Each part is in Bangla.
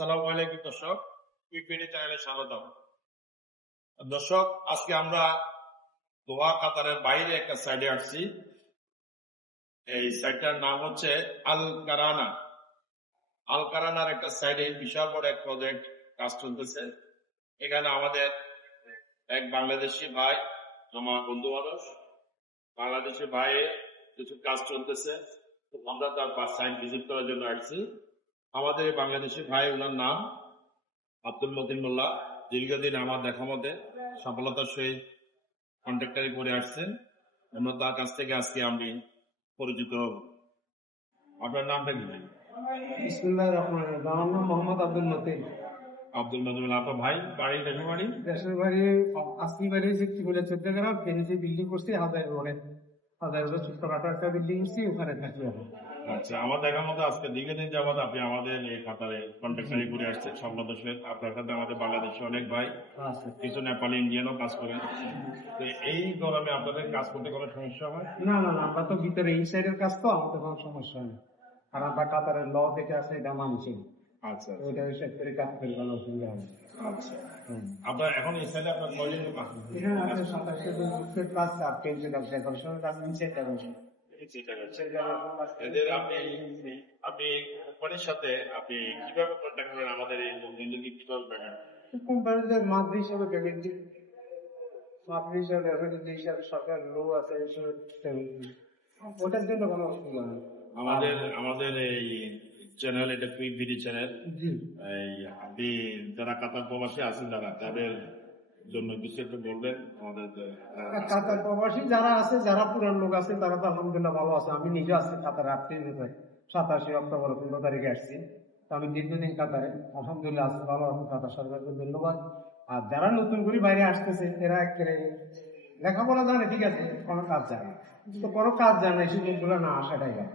আসসালামু আলাইকুম দর্শক, পিপিডি চ্যানেলে স্বাগতম। দর্শক, আজকে আমরা দোহা কাতারের বাইরে একটা সাইডে আসছি। এই সাইডটার নাম হচ্ছে আল কারানা। আল কারানার একটা সাইডে বিশাল বড় এক প্রজেক্ট কাজ চলতেছে। এখানে আমাদের এক বাংলাদেশি ভাই, আমার বন্ধু মানুষ, বাংলাদেশি ভাই কিছু কাজ চলতেছে। আমরা তার সাইড ভিজিট করার জন্য আসছি। আমাদের এই বাংলাদেশি ভাই, ওনার নাম আব্দুল মতিন মোল্লা। দীর্ঘদিন আমার দেখা মতে সফলতার সহিত কন্ট্রাক্টারি করে আসছেন। আমরা তার কাছ থেকে আজকে আমি পরিচিত হব। আপনার নামটা কি? বিসমিল্লাহির রহমানির রহিম। আমার নাম মোহাম্মদ আব্দুল মতিন। আব্দুল মতিন। আপনার ভাই বাড়ি দেশের বাড়ি? দেশের বাড়ি আসলি বাড়ি হচ্ছে ত্রিপুরা চট্টগ্রাম। যে বিল্ডিং করছি হাজার রোডে, হাজার রোডে ছোট্টখাটো একটা বিল্ডিং করছি, ওখানে থাকি এখন। আচ্ছা, আমার দেখা মতো আজকে দীর্ঘদিন যাবত আপনি আমাদের এই খাতারে কন্ট্রাক্টারি করে আসছেন সফলতার সহিত। আপনার সাথে আমাদের বাংলাদেশে অনেক ভাই, কিছু নেপালি ইন্ডিয়ানও কাজ করেন। তো এই গরমে আপনাদের কাজ করতে কোনো সমস্যা হয়? না না না, আমরা তো ভিতরে ইনসাইডের কাজ, তো আমাদের কোনো সমস্যা নেই। আর আমরা কাতারের ল যেটা আছে এটা মানছি। আচ্ছা, ওইটা সেক্টরে কাজ করে কোনো অসুবিধা হবে। আচ্ছা। আপনার এখন এই সাইডে আপনার কয়জন কাজ করছেন? এখানে আছে 27 কাজ, 8 কাজ, 11 কাজ ইনসাইড কাজ আছে। এদের আপনি কোম্পানির সাথে আপনি কিভাবে কন্ট্যাক্ট করেন? আমাদের এই লোকজনকে কিভাবে পেমেন্ট? কোম্পানিতে মান্থলি হিসাবে পেমেন্ট দিই। মান্থলি হিসাবে পেমেন্ট দিই, হিসাবে সরকার লো আছে, ওটার জন্য কোনো অসুবিধা নেই। আমাদের এই চ্যানেল, এটা কুইক ভিডি চ্যানেল। এই আপনি যারা কাতার প্রবাসী আছেন, যারা তাদের জন্য কিছু একটু বলবেন আমাদের। কাতার প্রবাসী যারা আছে, যারা পুরান লোক আছে, তারা তো আলহামদুলিল্লাহ ভালো আছে। আমি নিজে আছি কাতারে, 87 অক্টোবর 15 তারিখে আসছি। তো আমি দীর্ঘদিন কাতারে আলহামদুলিল্লাহ আছি, ভালো আছি। কাতার সরকারকে ধন্যবাদ। আর যারা নতুন করে বাইরে আসতেছে, এরা একেবারে লেখাপড়া জানে, ঠিক আছে, কোনো কাজ জানে তো কোনো কাজ জানে, সুযোগগুলো না আসাটাই ভালো।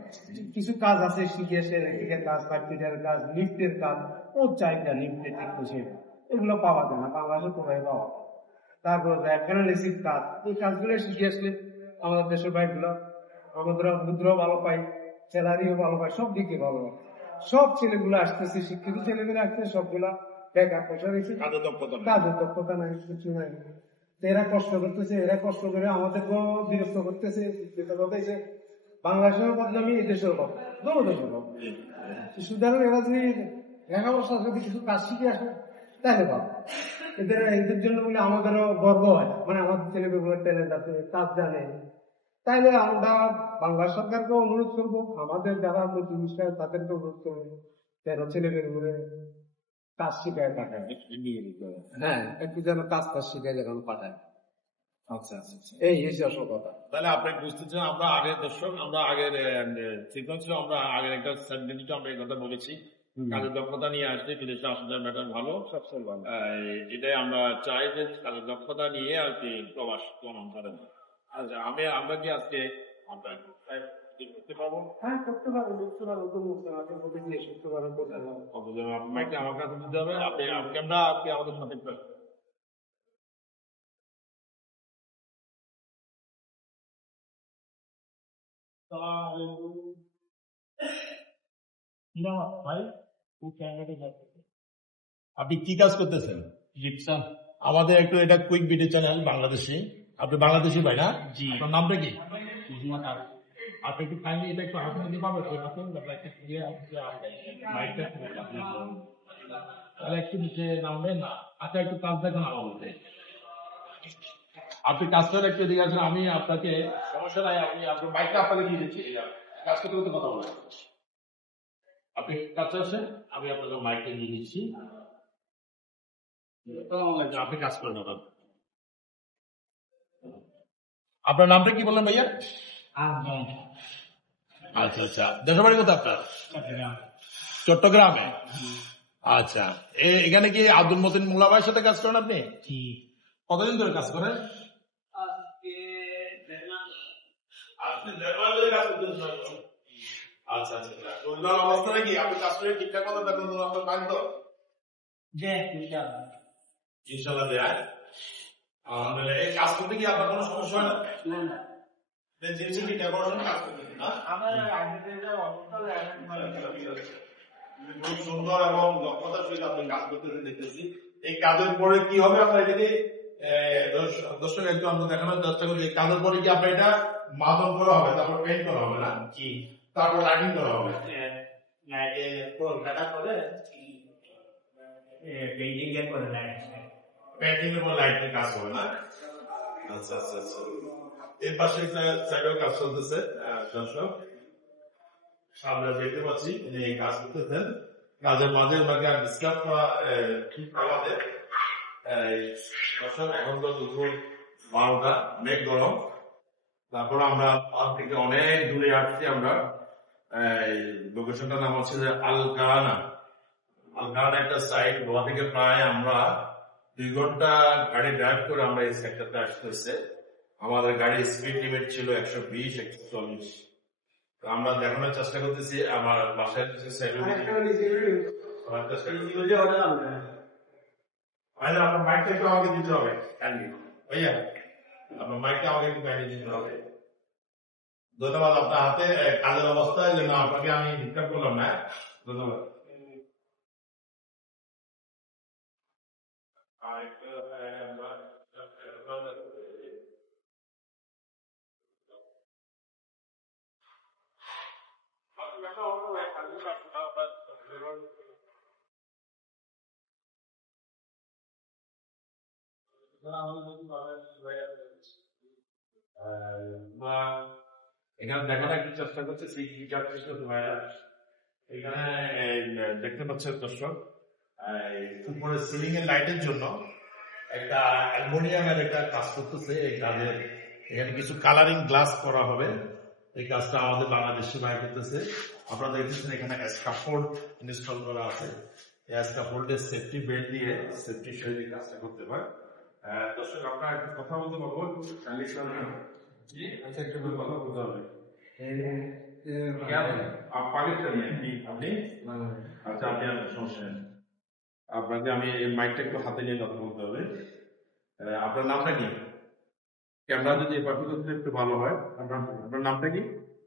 কিছু কাজ আছে শিখে এসে, কাজ, ফার্টিটার কাজ, লিফটের কাজ, ও চাহিদা লিফটের ঠিক, এগুলো পাওয়া যায় না বাংলাদেশে, কোথায় পাওয়া। তারপরে অ্যানালিসিস কাজ, এই কাজগুলো শিখে আসলে আমাদের দেশের ভাইগুলো, আমাদের মুদ্রাও ভালো পাই, স্যালারিও ভালো পাই, সব দিকে ভালো পাই। সব ছেলেগুলো আসতেছে, শিক্ষিত ছেলেগুলো আসতেছে, সবগুলা বেকার পয়সা রয়েছে, কাজের দক্ষতা নাই, কিছু নাই। এরা কষ্ট করতেছে, এরা কষ্ট করে আমাদেরকেও বিরক্ত করতেছে। বাংলাদেশের বদনামি, এই দেশের বদনামি, দোনো দেশের বদনামি। সুতরাং এরা যদি লেখাপড়া যদি কিছু কাজ শিখে আসে তাহলে ভালো। এদের জন্য বলে আমাদেরও গর্ব হয়, মানে আমাদের ছেলেমেয়েগুলোর ট্যালেন্ট আছে, কাজ জানে। তাইলে আমরা বাংলা সরকারকে অনুরোধ করবো, আমাদের যারা নতুন তাদেরকে অনুরোধ করবো, যেন ছেলেমেয়েগুলো কাজ শিখায় পাঠায়। হ্যাঁ, একটু যেন কাজ শিখায় যেন পাঠায়। আচ্ছা, এই আসল কথা। তাহলে আপনি বুঝতেছেন, আমরা আগের দর্শক, আমরা আগের সিকোয়েন্স ছিল, আমরা আগের একটা সেন্টেন্সে আমরা এই কথা বলেছি, কাজের দক্ষতা নিয়ে আসলে বিদেশে আসলে ম্যাটার ভালো, সবচেয়ে ভালো। এটাই আমরা চাই যে কাজের দক্ষতা নিয়ে আর কি প্রবাস গমন করেন। আচ্ছা, আমরা কি আজকে আমরা করতে পারবো? হ্যাঁ, করতে পারবো, বুঝতে পারবো, শিখতে পারবো। মাইকটা আমার কাছে দিতে হবে, আপনি ক্যামেরা আপনি আমাদের সাথে আপনি কি কাজ করতেছেন? আমাদের একটু, এটা কুইক ভিডিও চ্যানেল, বাংলাদেশি। আপনি বাংলাদেশি ভাই না? জি। আপনার নামটা কি? আপনি একটু কাইন্ডলি এটা একটু হাতে নিতে পারবেন? তাহলে একটু নিচে নামবেন। আচ্ছা, একটু কাজ দেখেন আমাদের। আপনি কাজ করে একটু এদিকে আসেন, আমি আপনাকে, সমস্যা নাই, আপনি আপনার বাইকটা আপনাকে দিয়ে দিচ্ছি, কাজ করতে করতে কথা বলবেন। আপনি কাছে আসেন, আমি আপনাকে মাইকটা দিয়ে দিচ্ছি, আপনি কাজ করেন। আপনার নামটা কি বললেন ভাইয়া? আচ্ছা আচ্ছা, দেশের বাড়ি কোথায় আপনার? চট্টগ্রামে। আচ্ছা, এখানে কি আব্দুল মতিন মোল্লা ভাইয়ের সাথে কাজ করেন আপনি? কতদিন ধরে কাজ করেন? আচ্ছা আচ্ছা, অবস্থা কি আপনি কাজ করে ঠিকঠাক মতো দেখুন আপনার পান তো? ইনশাল্লাহ দেয়। এই কাজ করতে কি আপনার কোনো সমস্যা হয় না? জিনিসের কি ডেকোরেশন কাজ করতে না? খুব সুন্দর এবং দক্ষতার সহিত আপনি কাজ করতেছেন দেখতেছি। এই কাজের পরে কি হবে আপনার এটাকে দর্শক একটু আমরা দেখানোর চেষ্টা করি। কাজের পরে কি আপনার এটা মাদন করা হবে, তারপর পেন্ট করা হবে না? জি। তারপর লাইটিং করা হবে। পেইন্টিং এর করে পেন্টিং এর পর লাইটিং কাজ হবে না? আচ্ছা আচ্ছা আচ্ছা। এর পাশে একটা সাইডেও কাজ চলতেছে। দর্শক সামনে দেখতে পাচ্ছি এই কাজ করতেছেন। কাজের মাঝে ওনাকে ডিসকাস করা ঠিক আমাদের দর্শক এখন তো দুপুর 12টা, অনেক গরম। তারপর আমরা পাহাড় থেকে অনেক দূরে আসছি। আমরা লোকেশনটার নাম হচ্ছে যে আল-গারানা। আল-গারানা একটা সাইট। গোয়া থেকে প্রায় আমরা 2 ঘন্টা গাড়ি ড্রাইভ করে আমরা এই সেক্টরটা আসতেছে। আমাদের গাড়ির স্পিড লিমিট ছিল 120, 140। আমরা দেখানোর চেষ্টা করতেছি। আমার বাসায় আপনার মাইকটা একটু আমাকে দিতে হবে। ভাইয়া আপনার মাইকটা আমাকে একটু গাড়ি দিতে হবে। ধন্যবাদ। আপনার হাতে কাজের অবস্থায় যেন আপনাকে আমি ডিস্টার্ব করলাম না। ধন্যবাদ। এখানে দেখানোর একটু চেষ্টা করতেছি কি কাজটা ভাইয়া। এখানে দেখতে পাচ্ছেন দর্শক উপরে সিলিং এর লাইটের জন্য একটা অ্যালুমিনিয়ামের একটা কাজ করতেছে। এই কাজের এখানে কিছু কালারিং গ্লাস করা হবে। এই কাজটা আমাদের বাংলাদেশি ভাই করতেছে। আপনারা দেখতেছেন এখানে স্ক্যাফোল্ড ইনস্টল করা আছে। এই স্ক্যাফোল্ডের সেফটি বেল্ট দিয়ে সেফটি সহিত কাজটা করতে পারে। দর্শক আপনারা একটু কথা বলতে পারবো? আচ্ছা একটু কথা বলতে হবে। আচ্ছা আপনি সমস্যা নেই। আপনাকে আমি এই মাইকটা একটু হাতে নিয়ে কথা বলতে হবে। আপনার নামটা কি? ক্যামেরা যদি এপাশে করতে একটু ভালো হয়। আপনার নামটা কি?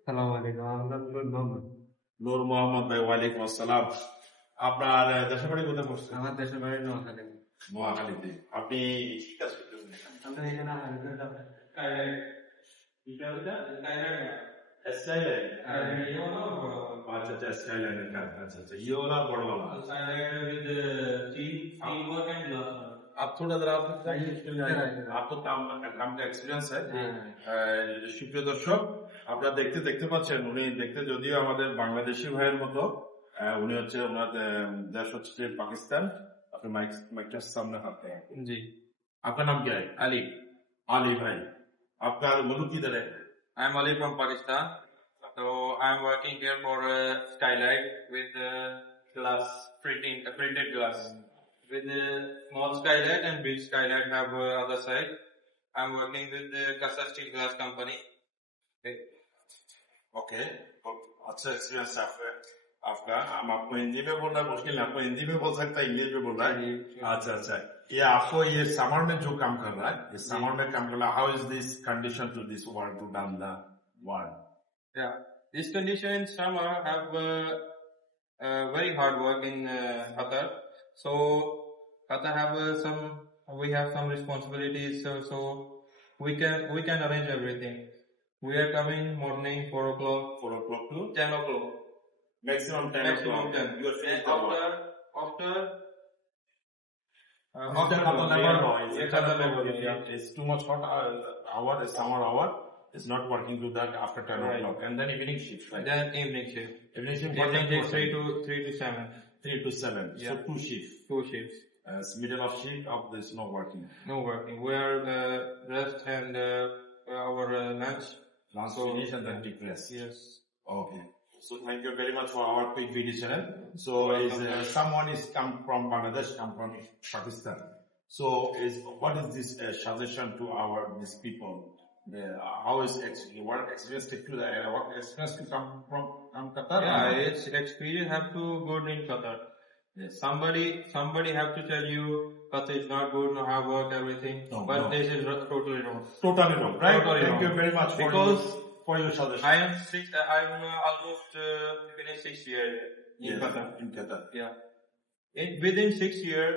সালাম আলাইকুম। আমার নাম নূর মোহাম্মদ। নূর মোহাম্মদ ভাই, ওয়ালাইকুম আসসালাম। আপনার দেশের বাড়ি কোথায় পড়ছেন? আমার দেশের বাড়ি নোয়াখালী। নোয়াখালীতে। আপনি কি কাজ করতেছেন? আমরা এখানে आप थोड़ा जरा आपको काम का एक्सपिरियंस है। সুপ্রিয় দর্শক আপনারা দেখতে পাচ্ছেন উনি দেখতে যদিও আমাদের বাংলাদেশি ভাইয়ের মতো, উনি হচ্ছে ওনার দেশ হচ্ছে পাকিস্তান। আপনি মাইকটার সামনে হাত দেন। জি। आपका नाम क्या है? अली। अली भाई, आपका मुल्क किधर है? I am Ali from Pakistan. So I am working here for Skylight with glass printed glass. With small Skylight and big Skylight have other side. I am working with the Kasa Steel Glass Company. Okay, अच्छा एक्सपीरियंस है आपका। हम आपको हिंदी में बोलना मुश्किल है, आपको हिंदी में बोल सकता है, इंग्लिश में बोल रहा है। अच्छा अच्छा, ये आपको ये समर में जो काम कर रहा है, इस समर में काम कर रहा है, how is this condition to this world to down the world? Yeah, this condition in summer have very hard work in Qatar. So Qatar have we have some responsibilities. So we can arrange everything. We are coming morning 4 o'clock to 10 o'clock. maximum 10 Maximum o'clock. 10. You are finished the work. After It's too much hot hour, it's summer hour. It's not working to that after 10 o'clock. And then evening shift, right? then evening shift. Evening shift, Evening shift 3 to 7. 3 to 7. Yeah. So 2 shifts. 2 shifts. Middle of shift of this no working. No working. We are rest and our lunch. Lunch So- finish and then take rest. Yes. Okay. So thank you very much for our quick video channel. So is someone is come from Bangladesh, come from Pakistan. So what is this suggestion to these people? How is what experience to come from Qatar? Yeah, it's experience have to good in Qatar. Yes. Somebody have to tell you Qatar is not good, no hard work, everything. No, but no. this is totally wrong. Totally wrong, right? Totally Thank wrong. you very much Because for your suggestion. I'm almost finished 6 years. in Qatar. In Qatar. Yeah. Within 6 years,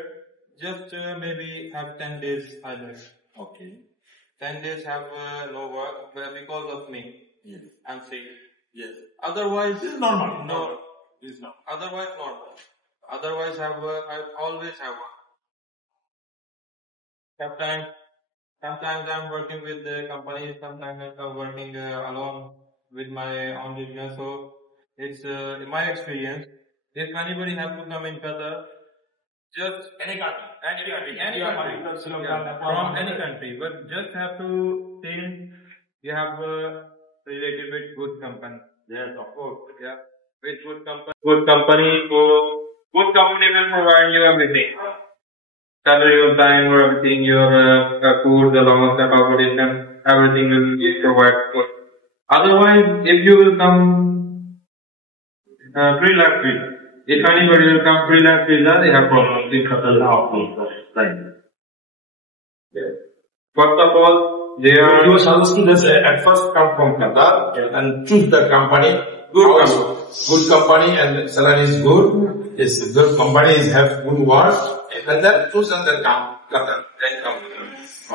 just maybe have 10 days I left. Okay. 10 days have no work but because of me. Yes. I'm sick. Yes. Otherwise, This is normal. no. This is normal. Otherwise, normal. Otherwise, I always have work. Sometimes I'm working with the company, sometimes I'm working alone with my own business. So it's in my experience. If anybody have to come in Qatar, just Any country. any country, Sri Lanka, from any country, but just have to think you have related with good company. Yes, of course. Yeah, with good company. Good company, so good company will provide you everything. Salary on time, or everything, your food, the allowance, accommodation, everything will be provided. Otherwise, if you will come freelance visa, if anybody will come freelance visa, they have problems in Qatar. Right. Yeah. First of all, they are You are supposed to just at first come from Qatar and choose the company. Good company and salary is good. It's good company is have good work and then choose and then come Qatar. Then come.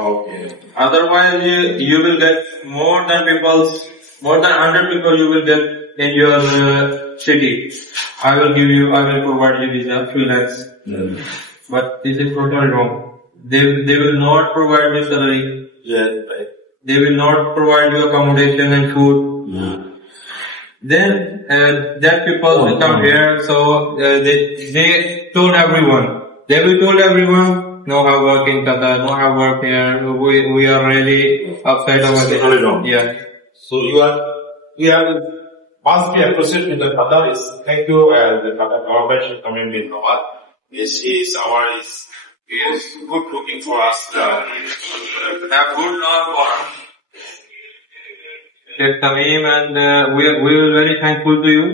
Okay. otherwise you will get more than 100 people you will get in your city. I will provide you visa freelance. But this is totally wrong. They will not provide you salary. Yes, right. They will not provide you accommodation and food. Then that people will come here, so they told everyone. They will told everyone, no have work in Qatar, no have work here. We are really upside down. Totally wrong. Yeah. So we have must be appreciated with the Qatar is thank you the Qatar government is coming with our is good looking for us. Have good law for us. Sheikh Tamim, and we will very thankful to you,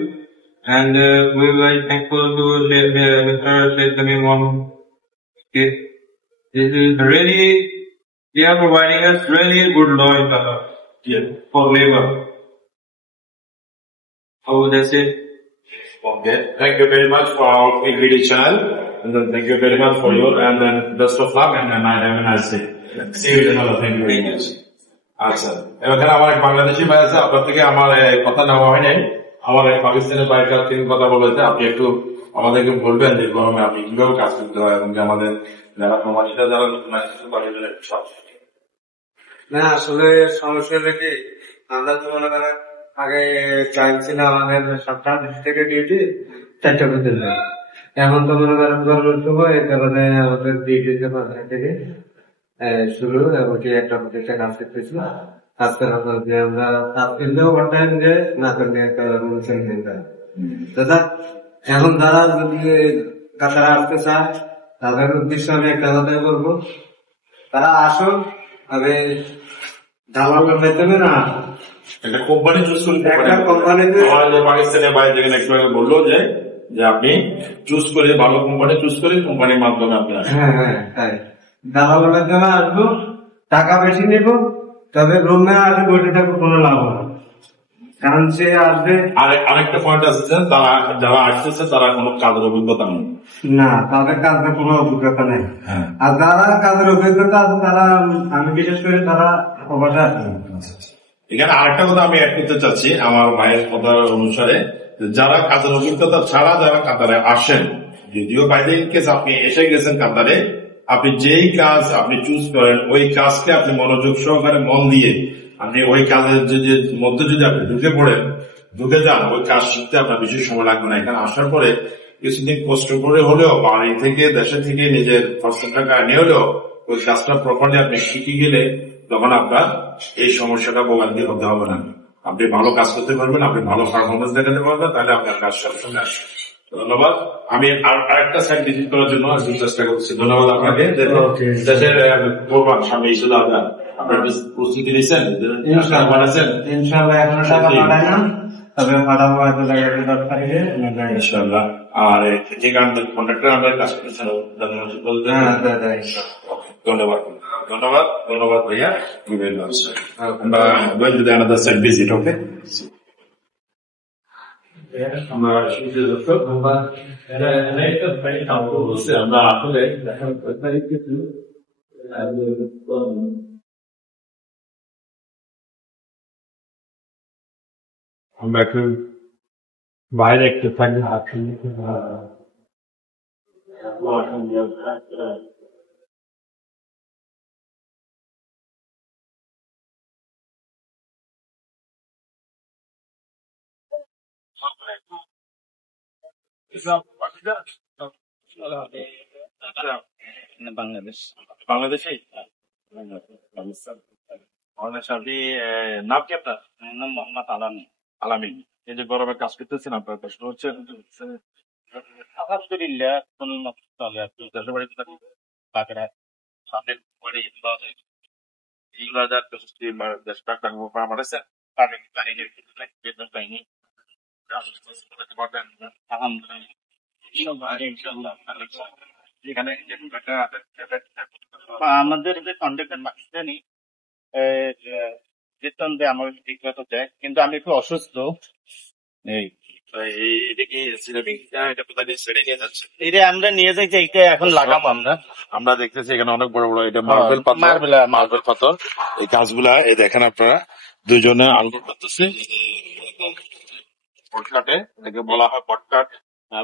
and we will very thankful to Mr. Sheikh Tamim. Okay. This is really, they are providing us really good law in Qatar. Yeah. For labor. How would I say? Okay. Thank you very much for our English channel, and then thank you very much for your and then best of luck and then I have a nice day. See you tomorrow. Thank you very much. আচ্ছা এখানে আমার এক বাংলাদেশি ভাই আছে আপনার থেকে আমার কথা নেওয়া হয় নাই আমার এক পাকিস্তানের ভাইটার তিনি কথা বলেছে আপনি একটু আমাদেরকে বলবেন যে গরমে আপনি কিভাবে কাজ করতে হয় এবং আমাদের যারা প্রবাসীরা যারা না আসলে সমস্যা হলো কি আমরা তো মনে করেন আগে টাইম ছিল আমাদের 7টা থেকে ডিউটি 4টা পর্যন্ত এখন তো মনে করেন গরমের সময় এই কারণে আমাদের ডিউটিতে 5টা থেকে শুরু এবং একটা প্রতিষ্ঠা কাজ করতেছিল আজকে আমরা কাজ করলেও ওভারটাইম যে না করলে দাদা এখন যারা যদি কাতারে আসতে চায় তাদের উদ্দেশ্যে আমি একটা কথাই বলবো তারা আসুন আগে দালাল পাইতে হবে না একটা কোম্পানি চুজ করতে একটা কোম্পানিতে পাকিস্তানের বাইরে যেখানে একটু আগে বললো যে আপনি চুজ করে ভালো কোম্পানি চুজ করে কোম্পানির মাধ্যমে আপনি হ্যাঁ তাই দালালের জন্য আসবো টাকা বেশি নেব তবে রুমে আসবে বসে থাকবো কোনো লাভ হবে না কারণ সে আসবে আরেকটা পয়েন্ট আছে যারা আসতেছে তারা কোনো কাজের অভিজ্ঞতা নেই না তাদের কাজের কোনো অভিজ্ঞতা নেই আর যারা কাজের অভিজ্ঞতা আছে তারা আমি বিশেষ করে তারা প্রবাসে আসবে এখানে আরেকটা কথা আমি অ্যাড করতে চাচ্ছি আমার ভাইয়ের কথা অনুসারে যারা কাজের অভিজ্ঞতা ছাড়া যারা কাতারে আসেন যদিও বাইরে কেস আপনি এসে গেছেন কাতারে আপনি যেই কাজ আপনি চুজ করেন ওই কাজকে আপনি মনোযোগ সহকারে মন দিয়ে আপনি ওই কাজের মধ্যে যদি আপনি ঢুকে যান ওই কাজ শিখতে আপনার বেশি সময় লাগবে না এখানে আসার পরে কিছুদিন কষ্ট করে হলেও বাড়ি থেকে দেশে থেকে নিজের খরচের টাকা নিয়ে হলেও ওই কাজটা প্রপারলি আপনি শিখে গেলে তখন আপনার এই সমস্যাটা ভোগান্তি হতে হবে না আপনি ভালো কাজ করতে পারবেন আপনি ভালো পারফরমেন্স দেখাতে পারবেন তাহলে আপনার কাজ সবসময় আসবে ধন্যবাদ আমি আরেকটা সাইড ভিজিট করার জন্য চেষ্টা করছি ধন্যবাদ আপনাকে দেশের প্রোগ্রাম সামনে ইসুল আজহা আপনার প্রস্তুতি নিয়েছেন ইনশাআল্লাহ এখনো টাকা পাঠাই না তবে পাঠাবো হয়তো ইনশাআল্লাহ আর যে কন্ট্রাক্টর আমাদের কাজ করতেছেন ধন্যবাদ ভাইয়া আমরা going to the another site visit okay আমরা সুযোগ দর্শক আমরা একটা প্রায় কাম করছে আমরা আসলে দেখার কিছু আমরা একটু বাইরে একটু থাকি হাঁটি বাংলাদেশ বাংলাদেশে বাংলাদেশ আপনি নাম কি আপনার আমার নাম মোহাম্মদ আলামী। আলামিন এই যে গরমে কাজ করতেছেন আপনার কষ্ট হচ্ছে আলহামদুলিল্লাহ কোন মতো চলে আর কি। দেশের বাড়িতে থাকি বাগেরহাট। সামনের বাড়ি এইগুলো হাজার দেশ টাকা মারেছে আমি বাহিনীর বেতন পাইনি আলহামদুলিল্লাহ ইনশাআল্লাহ। এখানে আমাদের যে কন্ট্রাক্টর পাকিস্তানি বেতন দেয় আমাকে ঠিক মতো দেয়, কিন্তু আমি একটু অসুস্থ। এই এদিকে সিরামিক এটা কোথায় দিয়ে ছেড়ে নিয়ে যাচ্ছে এটা আমরা নিয়ে যাই যে এইটা এখন লাগাবো আমরা। আমরা দেখতেছি এখানে অনেক বড় বড় এটা মার্বেল পাথর মার্বেল পাথর এই গাছগুলা এই দেখেন আপনারা দুইজনে আঙ্গুর করতেছে বটকাটে এটাকে বলা হয় বটকাট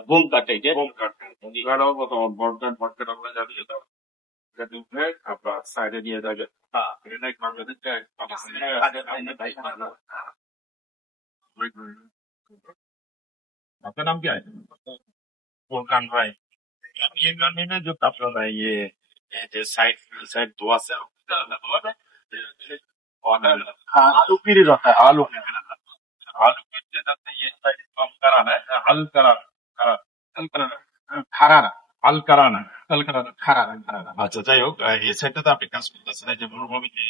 বুম কাটে এটা। বোম কাট গাড়াও কত বটকাট বটকাট আমরা জ্বালিয়ে দাও এটা দুপুরে আপনার সাইডে নিয়ে যাবে এটা এক বাংলাদেশে आपका नाम क्या है फुरकान भाई ये गाने में जो आप लोग है ये जो साइड साइड दुआ से আলু পিড়ি রতা আলু आलू की जगह से ये साइड कम कराना है हल कराना हल कराना খারারা हल कराना হল খারারা খারারা খারারা। আচ্ছা যাই হোক এই সাইডটা তো আপনি কাজ করতেছেন এই যে মরুভূমিতে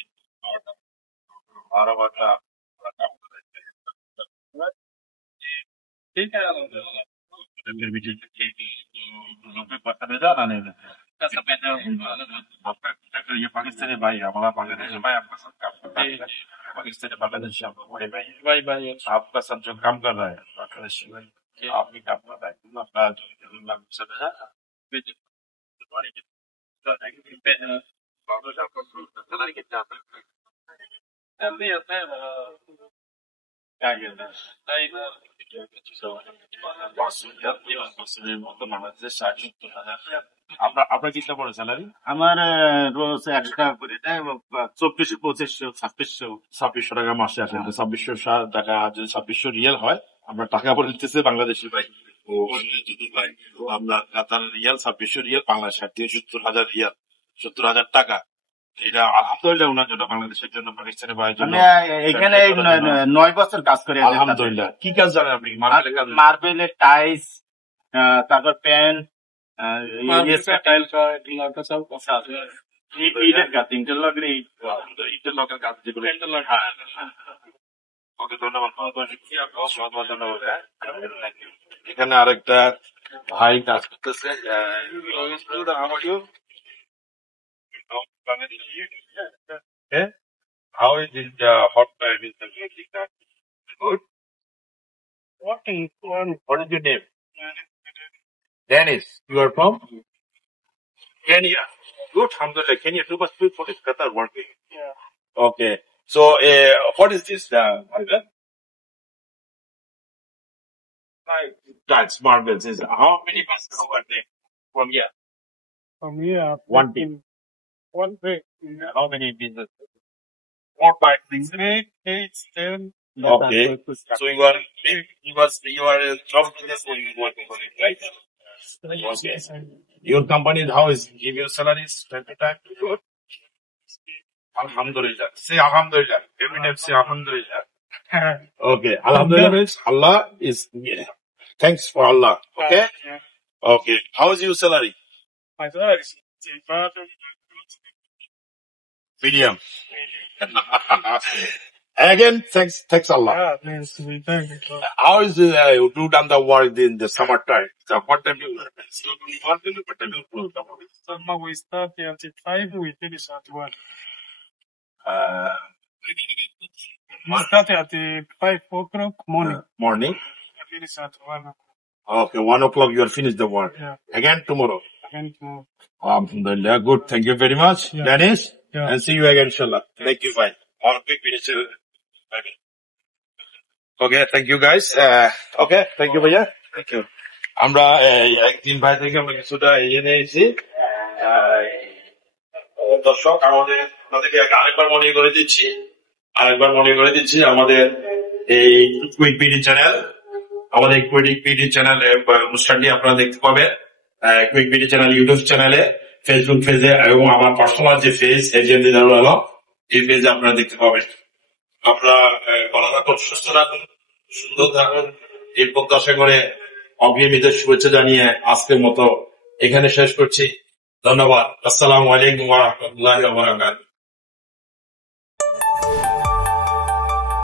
বারো বারটা ठीक है फिर भी पे पता नहीं जाना नहीं कैसा पहने आपका ये पाकिस्तानी भाई हमारा बांग्लादेशी भाई आपका साथ काम करता है पाकिस्तानी बांग्लादेशी आपका बड़े भाई भाई भाई आपका साथ जो काम कर रहा है बांग्लादेशी भाई आप भी काम कर रहा है अपना सब है क्या कहते हैं আপনার চিন্তা পড়ে স্যালারি আমার রোজ 100 টাকা করে দেয়, 2400 2500 2600। 2600 টাকা মাসে আসে 2600 টাকা যদি 2600 রিয়াল হয় আমরা টাকা বলে দিতেছে বাংলাদেশি ভাই ও যদি ভাই আমরা কাতার রিয়াল 2600 রিয়াল বাংলাদেশ 70,000 রিয়াল 70,000 টাকা এটা আলহামদুলিল্লাহ ওনার জন্য বাংলাদেশের জন্য পাকিস্তানি ভাইয়ের জন্য আমি এখানে 9 বছর কাজ করে আলহামদুলিল্লাহ কি কাজ জানেন আপনি মার্বেলের কাজ মার্বেলের টাইলস, তারপর প্যান, টাইল ইটের কাজ, ইন্টারলকের ইন্টারলকের কাজ যেগুলো ওকে ধন্যবাদ ধন্যবাদ এখানে আরেকটা ভাই কাজ করতেছে How is it hot time in the music? Good. What is your name? Dennis. You are from? Kenya. Good. Alhamdulillah. Kenya. Too much people in Qatar working. Yeah. Okay. So, what is this? That's marbles. Is how many buses are there from here? From here, One team. one week. How many business? 4, 5, 6, 8, 10. Okay. So you are job business or you working for it, right? Okay. Your company, how is give you salaries time to time? Good. Alhamdulillah. Say Alhamdulillah. Every day say Alhamdulillah. Okay. Alhamdulillah means Allah is thanks for Allah. Okay. Okay. How is your salary? My salary is Medium. Again, thanks Allah. means we thank you. How is you do done the work in the summertime? So what time you what time you do? Summer we start here until 5, we finish at 1. We start at 5 o'clock morning. Morning. finish at 1 o'clock. Okay, 1 o'clock you are finished the work. Yeah. Again tomorrow. Again tomorrow. Alhamdulillah, good. Thank you very much, Yeah. Dennis. Yeah. And see you again, inshallah. Thank you, bye. All quick finish. Okay, thank you guys. Okay, thank you, ভাইয়া. Thank you. আমরা একদিন ভাই থেকে আমরা কিছুটা ইয়ে নিয়েছি। দর্শক আমাদেরকে আরেকবার মনে করে দিচ্ছি আমাদের এই কুইক পিডি চ্যানেল, আমাদের কুইক পিডি চ্যানেল অনুষ্ঠানটি আপনারা দেখতে পাবেন কুইক পিডি চ্যানেল ইউটিউব চ্যানেলে, ফেসবুক পেজে এবং আমার পার্সোনাল যে পেজ এজিএম দিদারুল আলম এই পেজে আপনারা দেখতে পাবেন। আপনারা ভালো থাকুন, সুস্থ থাকুন, সুন্দর থাকুন, এই প্রত্যাশা করে অগ্রিমীদের শুভেচ্ছা জানিয়ে আজকের মতো এখানে শেষ করছি। ধন্যবাদ। আসসালামু আলাইকুম ওয়া রাহমাতুল্লাহি ওয়া বারাকাতুহু।